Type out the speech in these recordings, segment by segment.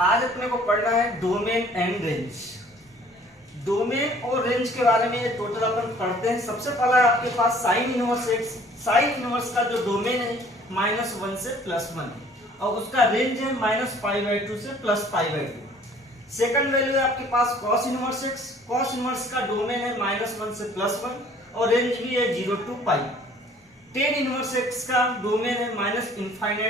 आज अपने को पढ़ना है डोमेन एंड रेंज। डोमेन और रेंज के बारे में ये टोटल अपन पढ़ते हैं। सबसे पहला आपके पास sine inverse x. Sine inverse का जो डोमेन है -1 से +1 है और उसका रेंज है -π/2 से +π/2। सेकंड वैल्यू है आपके पास cos inverse x. Cos inverse का डोमेन है -1 से +1 और रेंज भी है 0 to π। टेन इनवर्स एक्स का डोमेन है -∞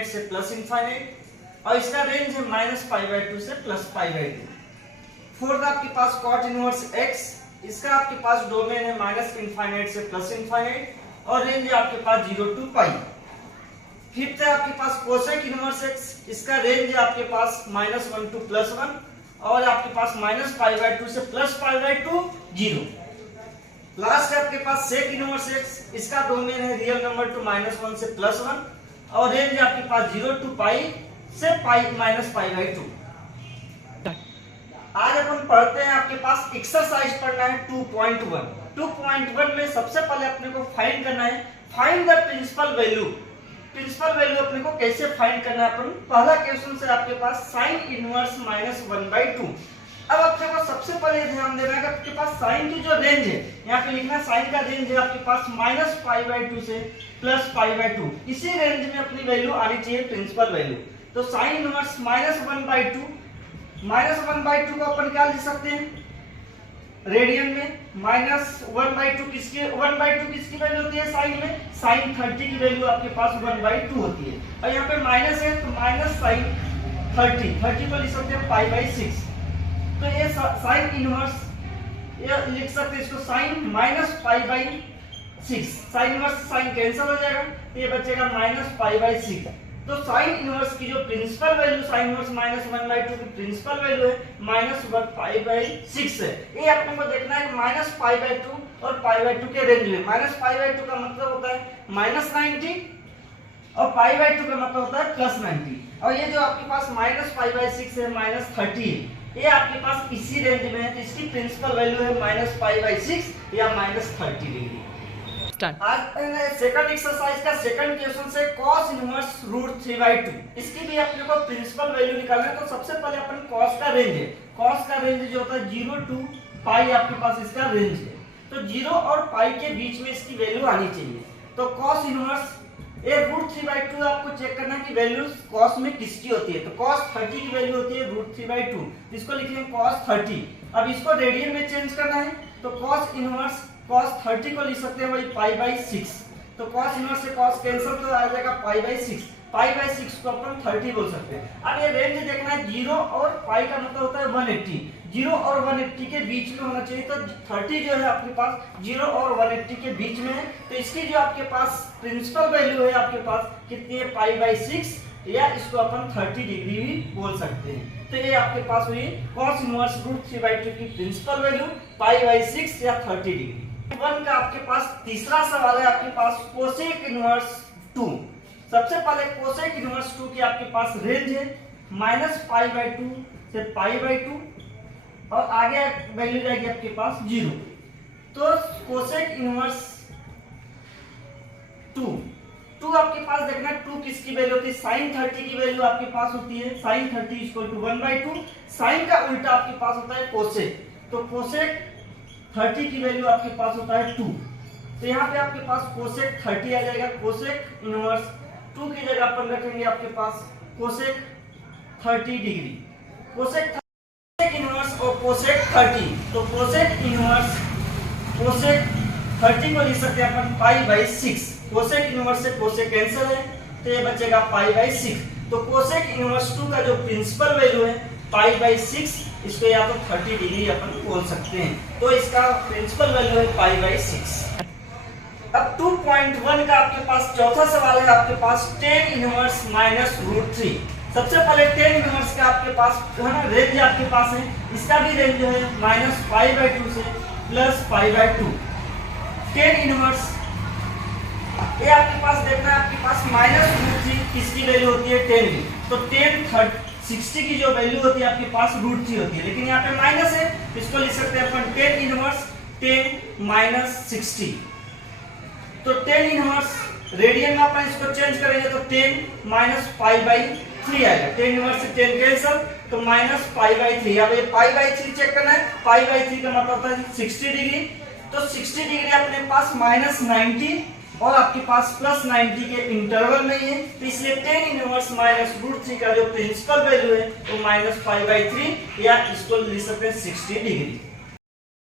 से +∞ और इसका रेंज है -π/2 से +π/2। फोर्थ आपके पास कॉट इनवर्स एक्स। इसका आपके पास डोमेन है -∞ से +∞ और रेंज है आपके पास 0 to π। फिफ्थ है आपके पास कोसेक इनवर्स एक्स। इसका रेंज है आपके पास -1 to +1 और आपके पास -π/2 से +π/2 0। लास्ट है आपके पास सेक इनवर्स एक्स। इसका डोमेन है रियल नंबर टू -1 से +1 और रेंज है आपके पास 0 to π से -π/2। आज अपन पढ़ते हैं आपके पास एक्सरसाइज पढ़ना है 2.1। 2.1 में सबसे पहले अपने को फाइंड करना है find the principal value. Principal value अपने को कैसे फाइंड करना है अपन पहला क्वेश्चन से आपके पास साइन इनवर्स -1/2। अब अपने को सबसे पहले ध्यान देना है कि आपके पास साइन की जो रेंज है यहाँ पे लिखना साइन का रेंज है आपके पास -π/2 से +π/2। इसी रेंज में अपनी वैल्यू आनी चाहिए प्रिंसिपल वैल्यू। तो साइन इनवर्स -1/2 को अपन क्या लिख सकते हैं रेडियन में। -1/2 किसकी 1/2 किसकी वैल्यू होती है साइन में? साइन 30 की वैल्यू आपके पास 1/2 होती है और यहाँ पे माइनस है तो माइनस साइन 30 को लिख सकते हैं π/6। तो ये साइन इनवर्स ये लिख सकते हैं इसको sine -π/6। Sine inverse sine cancel हो जाएगा तो ये बचेगा -π/6। तो साइन इनवर्स की जो प्रिंसिपल वैल्यू साइन इनवर्स -1/2 की प्रिंसिपल वैल्यू है -π/6 है। ये अपने को देखना है -π/2 और π/2 के रेंज में। -π/2 का मतलब होता है -90 और π/2 का मतलब होता है +90 और ये जो आपके पास -π/6 है -30 है ये आपके पास इसी रेंज में है। तो इसकी प्रिंसिपल वैल्यू है -π/6 या -30 डिग्री। आज सेकंड एक्सरसाइज का सेकंड क्वेश्चन से cos इनवर्स √3/2। इसकी भी अपने को प्रिंसिपल वैल्यू निकालना है। तो सबसे पहले अपन cos का रेंज है। cos का रेंज जो होता है 0 to π आपके पास इसका रेंज है। तो 0 और π के बीच में इसकी वैल्यू आनी चाहिए। तो cos इनवर्स ये √3/2 आपको चेक करना है कि वैल्यू cos में किसकी होती है। तो cos 30 की वैल्यू होती है √3/2। इसको लिखेंगे cos 30। अब इसको रेडियन में चेंज करना है तो cos इनवर्स cos 30 को लिख सकते हैं वही π/6। तो cos इनवर्स से cos कैंसिल तो आ जाएगा π/6। π/6 को अपन 30 बोल सकते हैं। अब ये रेंज देखना है 0 और π का मतलब होता है 180। 0 और 180 के बीच में होना चाहिए। तो 30 जो है आपके पास 0 और 180 के बीच में है। तो इसकी जो आपके पास प्रिंसिपल वैल्यू है आपके पास कितनी है π/6 या इसको अपन 30 डिग्री भी बोल सकते हैं। तो ये आपके पास हुई cos इनवर्स √3/2 की प्रिंसिपल वैल्यू π/6 या 30 डिग्री। वन का आपके पास तीसरा सवाल है आपके पास कोसेक इनवर्स 2। सबसे पहले कोसेक इनवर्स 2 की आपके पास रेंज है -π/2 से π/2 और आगे वैल्यू जाएगी आपके पास 0। तो कोसेक इनवर्स 2 आपके पास देखना 2 किसकी वैल्यू होती है साइन 30 की वैल्यू आपके पास होती है साइन 30 = 1/2। साइन का उल्टा आपके पास होता है कोसेक। तो कोसेक 30 की वैल्यू आपके पास होता है 2। तो यहाँ पे आपके पास कोसेक 30 आ जाएगा। कोसेक इनवर्स 2 की जगह अपन रखेंगे आपके पास कोसेक 30 डिग्री। कोसेक इनवर्स और कोसेक 30। तो कोसेक इनवर्स कोसेक 30 को लिख सकते हैं अपन π/6। कोसेक इनवर्स से कोसेक कैंसिल है तो ये बचेगा π/6। तो कोसेक इनवर्स 2 का जो प्रिंसिपल वैल्यू है π/6 इसको या तो 30 डिग्री अपन बोल सकते हैं। तो इसका प्रिंसिपल वैल्यू है π/6। अब 2.1 का आपके पास चौथा सवाल है आपके पास tan इनवर्स -√3। सबसे पहले tan इनवर्स का आपके पास है ना रेंज आपके पास है। इसका भी रेंज जो है -π/2 से +π/2। tan इनवर्स ये आपके पास देखना है आपके पास -√3 किसकी वैल्यू होती है 10 की। तो tan 60 की जो वैल्यू होती है आपके पास √3 होती है लेकिन यहाँ पे माइनस है इसको लिख सकते हैं अपन tan इनवर्स 10 - 60। तो tan इनवर्स रेडियन में अपन इसको चेंज करेंगे तो 10 - π/3 3 आएगा, टेन इनवर्स से 10 कैंसिल, तो माइनस पाई बाई 3। अब ये पाई बाई 3 चेक करना है, पाई बाई 3 का मतलब होता है 60 डिग्री, तो 60 डिग्री अपने पास माइनस 90 और आपके पास प्लस 90 के इंटरवल में है, तो इसलिए टेन इनवर्स माइनस रूट 3 का जो प्रिंसिपल वैल्यू है वो माइनस पाई बाई 3 या इसको लिख सकते हैं 60 डिग्री।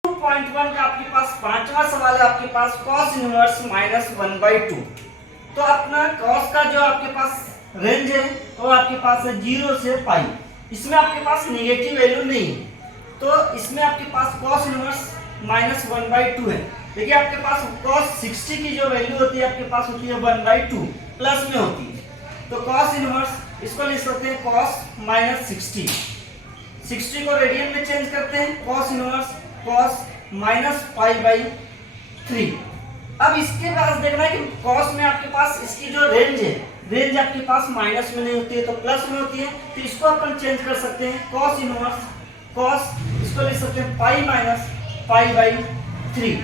2.1 का आपके पास पांचवा सवाल है आपके पास cos इनवर्स माइनस 1/2। तो अपना cos का जो आपके पास रेंज है वो आपके पास है 0 से पाई, इसमें आपके पास नेगेटिव वैल्यू नहीं है, तो इसमें आपके पास cos इनवर्स माइनस 1/2 है। देखिए आपके पास cos 60 की जो वैल्यू होती है आपके पास होती है 1/2 प्लस में होती है, तो cos इनवर्स इसको लिख सकते हैं cos माइनस 60 को रेडियन में चेंज करते हैं, cos inverse cos minus pi by 3। अब इसके बाद देखना है कि cos में आपके पास इसकी जो रेंज है, रेंज आपके पास माइनस में नहीं होती है तो प्लस में होती है, तो इसको अपन चेंज कर सकते हैं, cos इनवर्स cos इसको लिख सकते हैं पाई माइनस पाई बाई 3,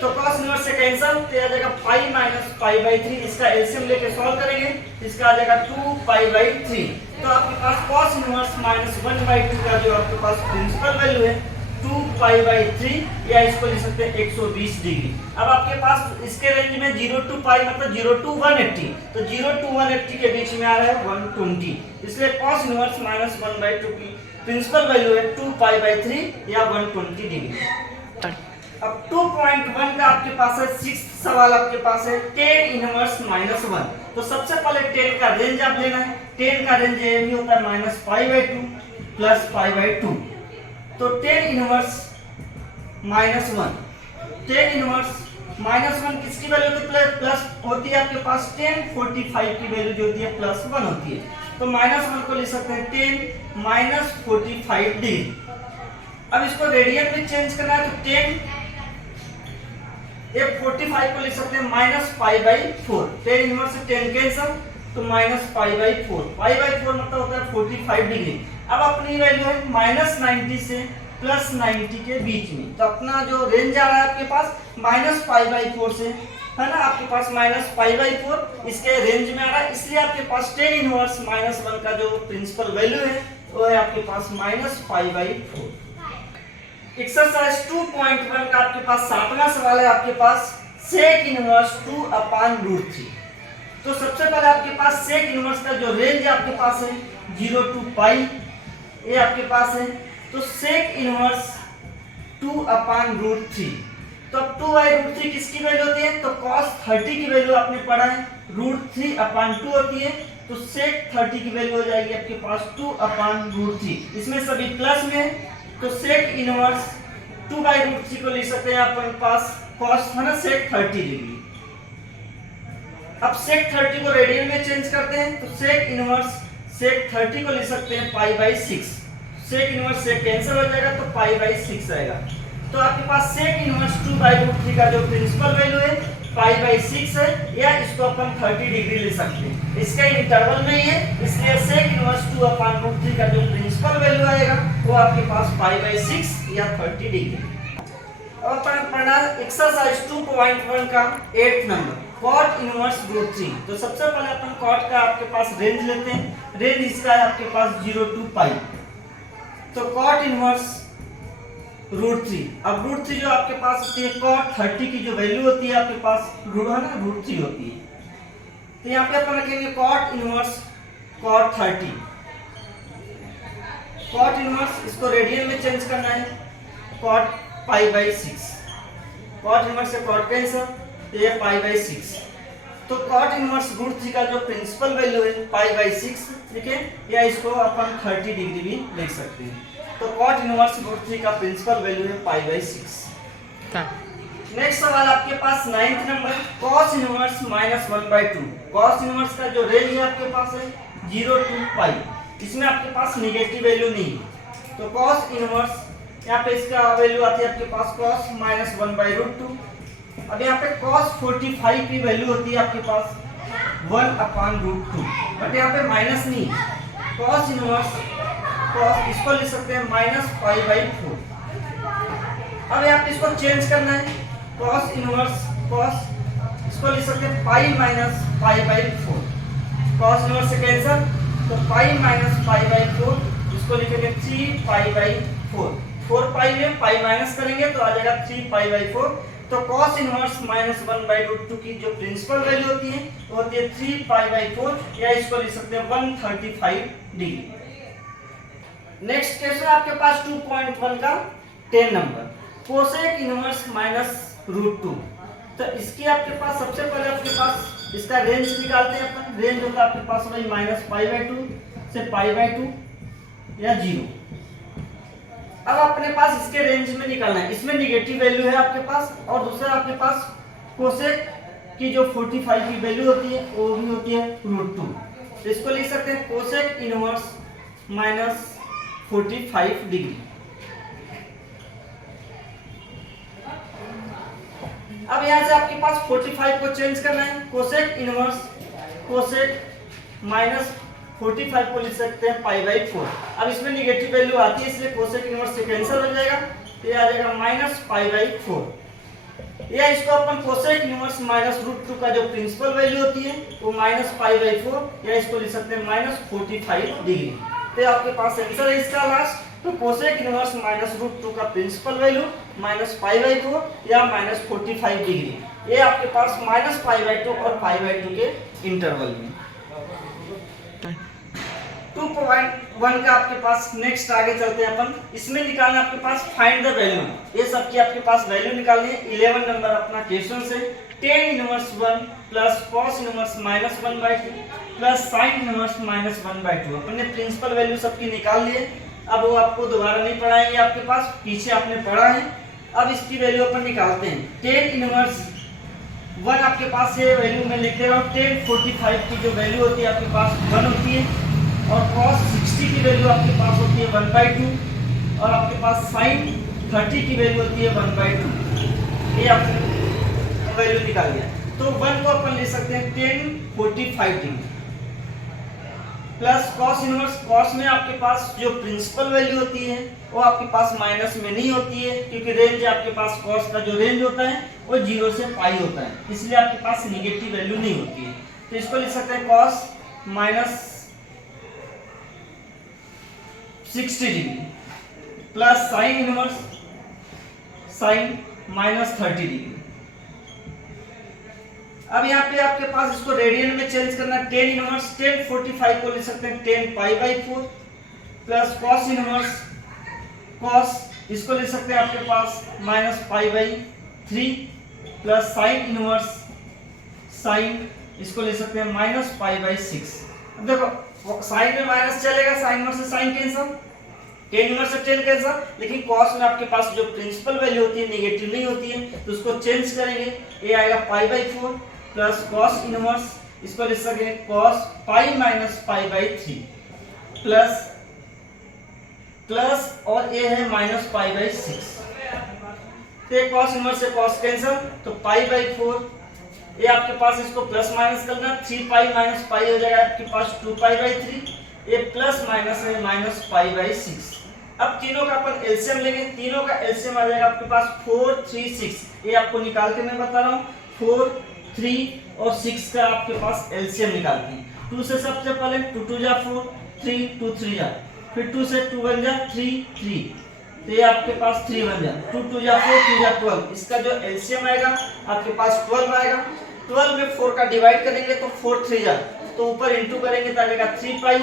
तो cos इनवर्स से कैंसिल, तो आ जाएगा पाई माइनस पाई बाई 3, इसका एलसीएम लेके सॉल्व करेंगे, इसका आ जाएगा 2 पाई बाई 3। तो आपके पास cos इनवर्स माइनस 1/2 का जो आपके पास प्रिंसिपल वैल्यू है 2 पाई बाई 3 या इसको लिख सकते हैं 120 डिग्री। अब आपके पास इसके रेंज में 0 टू पाई मतलब 0 टू 180, तो 0 टू 180 के बीच में आ रहा है 120, इसलिए cos इनवर्स माइनस 1/2 की प्रिंसिपल वैल्यू है 2 पाई बाई 3 या 120 डिग्री। अब 2.1 का आपके पास है सिक्स्थ सवाल आपके पास है tan इनवर्स माइनस 1। तो सबसे पहले tan का रेंज आप लेना है, tan का रेंज ये भी होता है minus pi by 2 plus pi by 2, तो tan inverse minus 1, tan inverse minus 1 किसकी वैल्यू होती है प्लस होती है आपके पास tan 45 की वैल्यू जो होती है प्लस 1 होती है, तो माइनस 1 को लिख सकते हैं tan माइनस 45 डिग्री। अब इसको रेडियन में चेंज करना है, तो tan ये 45 को लिख सकते हैं minus pi by 4, tan inverse से tan कैंसिल, तो minus pi by 4, pi by 4 मतलब होता है 45 डिग्री। अब अपनी वैल्यू है माइनस 90 से प्लस 90 के बीच में, तो अपना जो रेंज आ रहा है आपके पास माइनस पाई बाई 4 से, है ना, आपके पास माइनस पाई बाई 4 इसके रेंज में आ रहा है, इसलिए आपके पास tan इनवर्स माइनस 1 का जो प्रिंसिपल वैल्यू है वो है आपके पास माइनस पाई बाई 4। एक्सरसाइज 2.1 का आपके पास सातवां सवाल है आपके पास sec इनवर्स 2/√3। तो सबसे पहले आपके पास sec इनवर्स का जो रेंज आपके पास है 0 टू पाई ये आपके पास है, तो sec इनवर्स 2/√3, तो अब 2/√3 किसकी वैल्यू होती है, तो cos 30 की वैल्यू आपने पढ़ा है √3/2 होती है, तो sec 30 की वैल्यू हो जाएगी आपके पास 2/√3, इसमें सभी प्लस में है, तो sec इनवर्स 2/√3 को लिख सकते हैं अपन पास cos है ना sec 30 डिग्री। अब sec 30 को रेडियन में चेंज करते हैं, तो sec इनवर्स sec 30 को लिख सकते हैं पाई बाई 6, sec इनवर्स से कैंसिल हो जाएगा तो पाई बाई 6 आएगा, तो आपके पास sec इनवर्स 2/√3 का जो प्रिंसिपल वैल्यू है पाई बाई 6 है, या इसको अपन 30 डिग्री ले सकते हैं, इसका इंटरवल नहीं है, इसलिए sec इनवर्स 2/√3 का जो प्रिंसिपल वैल्यू आएगा वो आपके पास पाई बाई 6 या 30 डिग्री। अब अपन पढ़ना एक्सरसाइज 2.1 का 8th नंबर cot इनवर्स √3। तो सबसे पहले अपन cot का आपके पास रेंज लेते हैं, रेंज इसका है आपके पास 0 टू पाई, तो cot इनवर्स √3। अब √3 जो आपके पास होती है cot 30 की जो वैल्यू होती है आपके पास है ना √3 होती है, तो यहाँ पे अपन रखेंगे cot inverse cot 30, cot inverse इसको रेडियन में चेंज करना है cot pi by 6, cot inverse से cot कैंसिल, तो ये पाई बाई 6, तो cot इनवर्स √3 का जो प्रिंसिपल वैल्यू है पाई बाई 6, ठीक है, या इसको अपन 30 डिग्री भी लिख सकते हैं, तो cot इनवर्स √3 का प्रिंसिपल वैल्यू है पाई बाई 6। नेक्स्ट सवाल आपके पास 9th number cos inverse minus 1/2। cos inverse का जो रेंज है आपके पास है 0 टू पाई, इसमें आपके पास नेगेटिव वैल्यू नहीं है, तो cos इनवर्स यहाँ पे इसका वैल्यू आती है आपके पास cos माइनस 1/√2। अब यहाँ पे cos 45 की वैल्यू होती है आपके पास 1/√2, बट यहाँ पे माइनस नहीं है, cos इनवर्स cos इसको लिख सकते हैं माइनस पाई बाई 4। अब यहाँ पे इसको चेंज करना है, cos इनवर्स cos इसको लिख सकते हैं pi minus pi by 4, cos inverse से कैंसिल, तो पाई माइनस पाई बाई 4, इसको लिखेंगे 3 पाई बाई 4। 4 पाई में पाई माइनस करेंगे तो आ जाएगा 3 पाई बाई 4। तो cos इनवर्स माइनस 1/√2 की जो प्रिंसिपल वैल्यू होती है वो होती है 3 पाई बाई 4, या इसको लिख सकते हैं 135 डिग्री। नेक्स्ट क्वेश्चन आपके पास 2.1 का 10 नंबर, कोसेक इनवर्स माइनस √2। तो इसकी आपके पास सबसे पहले आपके पास इसका रेंज निकालते हैं अपन। रेंज होता है आपके पास वही माइनस पाई बाई 2 से पाई बाई 2 या 0। अब अपने पास इसके रेंज में निकालना है, इसमें निगेटिव वैल्यू है आपके पास, और दूसरा आपके पास कोसेक की जो 45 की वैल्यू होती है वो भी होती है √2। तो इसको लिख सकते हैं कोसेक इनवर्स माइनस 45 डिग्री। अब यहां से आपके पास 45 को चेंज करना है, कोसेक इनवर्स कोसेक माइनस 45 को लिख सकते हैं पाई बाई 4। अब इसमें निगेटिव वैल्यू आती है इसलिए कोसेक इनवर्स से कैंसिल हो जाएगा, तो ये आ जाएगा माइनस पाई बाई 4। या इसको अपन कोसेक इनवर्स माइनस √2 का जो प्रिंसिपल वैल्यू होती है वो माइनस पाई बाई 4, या इसको लिख सकते हैं माइनस 45 डिग्री। तो आपके पास आंसर है इसका लास्ट। तो कोसेक इनवर्स माइनस √2 का principal value minus pi by 4 या माइनस 45 डिग्री, ये आपके पास माइनस पाई बाई 2 और पाई बाई 2 के इंटरवल में। 2.1 का आपके पास नेक्स्ट आगे चलते हैं अपन। इसमें निकालना आपके पास फाइंड द वैल्यू, ये सबकी आपके पास वैल्यू निकालनी है। 11 नंबर अपना क्वेश्चन से tan inverse 1 plus cos inverse minus 1/2 plus sin inverse minus 1/2। अपन ने प्रिंसिपल वैल्यू सबकी निकाल लिए, अब वो आपको दोबारा नहीं पढ़ाएंगे, आपके पास पीछे आपने पढ़ा है। अब इसकी वैल्यू अपन निकालते हैं। tan इनवर्स 1 आपके पास ये वैल्यू में लिख दे रहा हूँ। tan 45 की जो वैल्यू होती है आपके पास 1 होती है, और cos 60 की वैल्यू आपके पास होती है 1/2, और आपके पास sin 30 की वैल्यू होती है 1/2। ये आपने वैल्यू निकाल लिया। तो 1 को अपन ले सकते हैं tan 45 degree plus cos inverse. cos में आपके पास जो प्रिंसिपल वैल्यू होती है वो आपके पास माइनस में नहीं होती है, क्योंकि रेंज आपके पास cos का जो रेंज होता है वो 0 से पाई होता है, इसलिए आपके पास निगेटिव वैल्यू नहीं होती है। तो इसको लिख सकते हैं cos minus 60 degree plus sin inverse sin minus 30 degree. अब यहाँ पे आपके पास इसको रेडियन में चेंज करना है। tan इनवर्स tan 45 को लिख सकते हैं tan pi by 4 plus cos inverse cos, इसको लिख सकते हैं आपके पास minus pi by 3 plus sin inverse sin, इसको लिख सकते हैं माइनस पाई बाई 6। अब देखो साइन में माइनस चलेगा, साइन इनवर्स से साइन कैंसिल, tan इनवर्स से tan कैंसिल, लेकिन cos में आपके पास जो प्रिंसिपल वैल्यू होती है नेगेटिव नहीं होती है, तो उसको चेंज करेंगे। ये आएगा पाई बाई 4 प्लस cos इनवर्स, इसको लिख सकते हैं cos pi minus pi by 3 plus plus, और ये है माइनस पाई बाई 6। तो cos इनवर्स से cos कैंसिल, तो पाई बाई 4, ये आपके पास इसको प्लस माइनस करना, 3 पाई माइनस पाई हो जाएगा आपके पास 2 पाई बाई 3, ये प्लस माइनस है माइनस पाई बाई 6। अब तीनों का अपन एलसीएम लेंगे, तीनों का एलसीएम आ जाएगा आपके पास 4, 3, 6। ये आपको निकाल के मैं बता रहा हूँ, 4, 3 और 6 का आपके पास एलसीएम निकालते हैं। 2 से सबसे पहले 2 2 जा 4, 3 2 3 जा, फिर 2 से 2 1 जा 3 3, तो ये आपके पास 3 1 जा, 2 2 जा 4 2 जा 12। इसका जो एलसीएम आएगा आपके पास 12 आएगा। 12 में 4 का डिवाइड करेंगे तो 4 3 जा, तो ऊपर इंटू करेंगे तो आएगा 3 पाई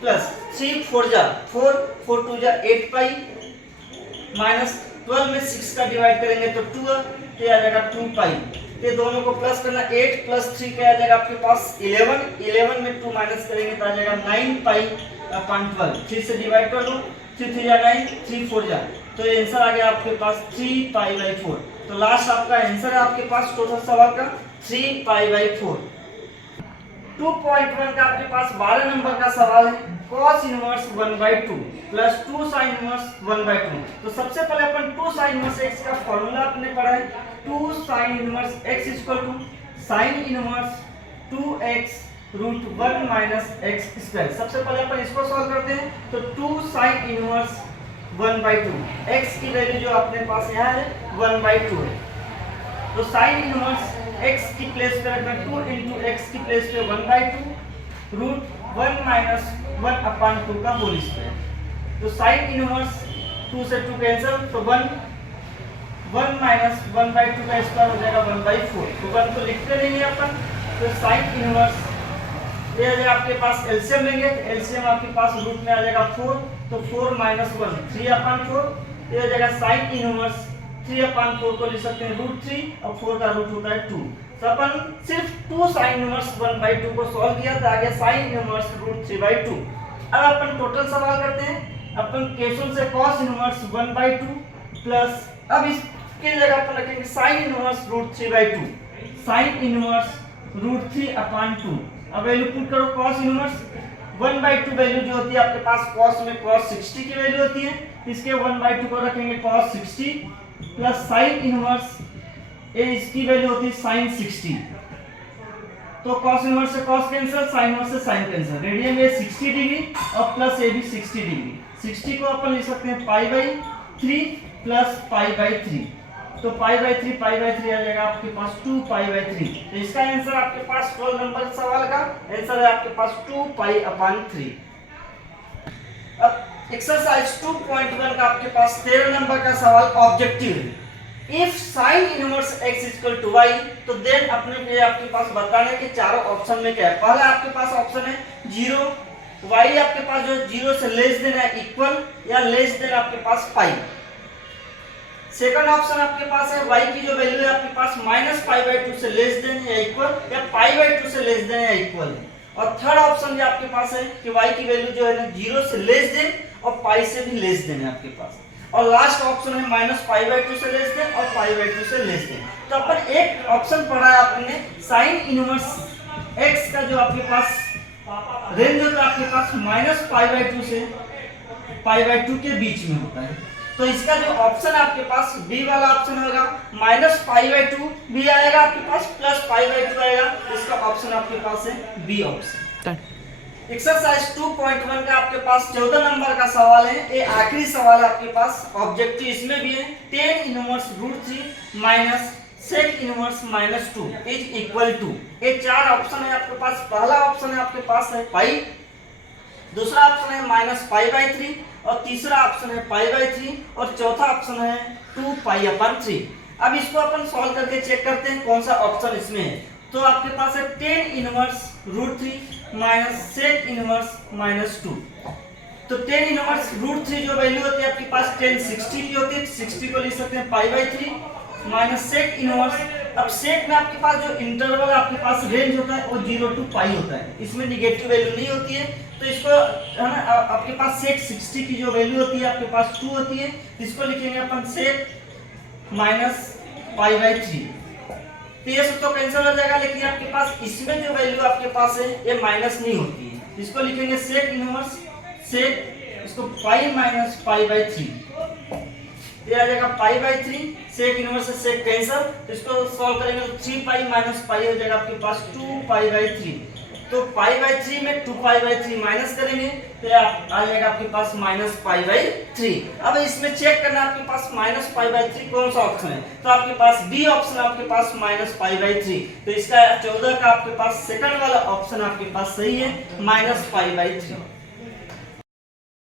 प्लस 3 4 जा 4 4 2 जा 8 पाई माइनस 12 में 6 का डिवाइड करेंगे तो 2, तो आ जाएगा 2 पाई। ये दोनों को प्लस करना, 8 प्लस 3 क्या आ जाएगा आपके पास 11, 11 में 2 माइनस करेंगे तो आ जाएगा 9 पाई अपॉन 12। 3 से डिवाइड कर लो, 3 3 जा 9, 3 4 जा, तो ये आंसर आ गया आपके पास 3 पाई बाई 4। तो लास्ट आपका आंसर है आपके पास टोटल सवाल का 3 पाई बाई 4। 2.1 का आपके पास 12 नंबर का सवाल है, cos inverse 1/2 plus 2 sin inverse 1/2। तो सबसे पहले अपन 2 sin इनवर्स x का फॉर्मूला अपने पढ़ा है, 2 sin inverse x equal to sin inverse 2x root 1 minus x square. सबसे पहले अपन इसको सॉल्व करते हैं, तो 2 sin इनवर्स 1/2, x की वैल्यू जो अपने पास यहाँ है 1/2 है, तो sin इनवर्स x की प्लेस पे रखना 2 इंटू एक्स की प्लेस पे 1/2 रूट 1 माइनस 1/2 का होल स्क्वायर। तो साइन इनवर्स 2 से 2 कैंसिल, तो 1 माइनस 1/2 का स्क्वायर हो जाएगा 1/4। तो 1 तो लिखते नहीं है अपन, तो साइन इनवर्स ये आ जाएगा आपके पास एलसीएम लेंगे, तो एलसीएम आपके पास रूट में आ जाएगा 4, तो 4 माइनस 1 3/4। ये आ जाएगा साइन इनवर्स 3/4 को लिख सकते हैं √3 और 4 का रूट होता है 2। तो अपन सिर्फ 2 साइन इनवर्स 1/2 को सॉल्व किया, तो आ गया साइन इनवर्स √3/2। अब अपन टोटल सवाल करते हैं। अपन क्वेश्चन से cos इनवर्स 1/2 प्लस, अब इसके जगह अपन रखेंगे साइन इनवर्स √3/2, साइन इनवर्स √3/2। अब वैल्यू पुट करो, cos इनवर्स 1/2 वैल्यू जो होती है आपके पास cos में cos 60 की वैल्यू होती है, इसके 1/2 को रखेंगे cos 60 प्लस साइन इनवर्स ए इसकी वैल्यू होती है sin 60। तो cos इनवर्स से cos कैंसिल, sin इनवर्स से sin कैंसिल, रेडियन में 60 डिग्री और प्लस ए भी 60 डिग्री। 60 को अपन लिख सकते हैं π/3 प्लस π/3, तो π/3 आ जाएगा आपके पास 2π/3। तो इसका आंसर आपके पास 12 नंबर सवाल का आंसर है आपके पास 2π/3। अब एक्सरसाइज 2.1 का आपके पास 13 नंबर का सवाल ऑब्जेक्टिव है। If sine inverse x equal to y, तो देन अपने को आपके पास बताने के चारों ऑप्शन में क्या है। पहला आपके पास ऑप्शन है 0, y आपके पास जो 0 से लेस देन है इक्वल या लेस देन आपके पास पाई। सेकंड ऑप्शन आपके पास है y की जो वैल्यू है आपके पास -π/2 से लेस देन या इक्वल या π/2 से लेस देन या इक्वल है। और थर्ड ऑप्शन जो आपके पास है कि y की वैल्यू जो है ना 0 से लेस देन और पाई से भी लेस देन है आपके पास। और लास्ट ऑप्शन है -π/2 से लेस देन और π/2 से लेस देन। तो अपन एक ऑप्शन पढ़ा है आपने साइन इनवर्स x का जो आपके पास रेंज होता है आपके पास -π/2 से π/2 के बीच में होता है। तो इसका जो ऑप्शन आपके पास बी वाला ऑप्शन होगा, -π/2 भी आएगा आपके पास प्लस π/2 आएगा। इसका ऑप्शन आपके पास है बी ऑप्शन। एक्सरसाइज 2.1 का आपके पास 14 नंबर का सवाल है, ये आखिरी सवाल है आपके पास ऑब्जेक्टिव। इसमें भी है tan inverse √3 minus sec inverse -2 is equal to, ये चार ऑप्शन है आपके पास। पहला ऑप्शन है आपके पास है पाई, दूसरा ऑप्शन है -π/3 और तीसरा ऑप्शन है π/3 और चौथा ऑप्शन है 2π/3। अब इसको अपन सॉल्व करके चेक करते हैं कौन सा ऑप्शन इसमें है। तो आपके पास है tan inverse √3 minus sec inverse -2। तो tan इनवर्स √3 जो वैल्यू होती है आपके पास tan 60 की होती है, 60 को लिख सकते हैं π/3 माइनस sec इनवर्स। अब sec में आपके पास जो इंटरवल आपके पास रेंज होता है वो 0 to π होता है, इसमें निगेटिव वैल्यू नहीं होती है। तो इसको है ना आपके पास sec 60 की जो वैल्यू होती है आपके पास 2 होती है, इसको लिखेंगे अपन sec माइनस π/3। तो ये सब तो कैंसिल हो जाएगा, लेकिन आपके पास इसमें जो वैल्यू आपके पास है ये माइनस नहीं होती है, इसको लिखेंगे sec इनवर्स sec, इसको π माइनस π/3, ये आ जाएगा π/3। sec इनवर्स से sec कैंसिल, तो इसको सॉल्व करेंगे तो 3π माइनस π हो जाएगा आपके पास 2π/3। तो π/3 में 2π/3 माइनस करेंगे तो आ जाएगा आपके पास -π/3। अब इसमें चेक करना आपके पास -π/3 कौन सा ऑप्शन है, तो आपके पास बी ऑप्शन आपके पास -π/3। तो इसका 14 का आपके पास सेकंड वाला ऑप्शन आपके पास सही है, -π/3।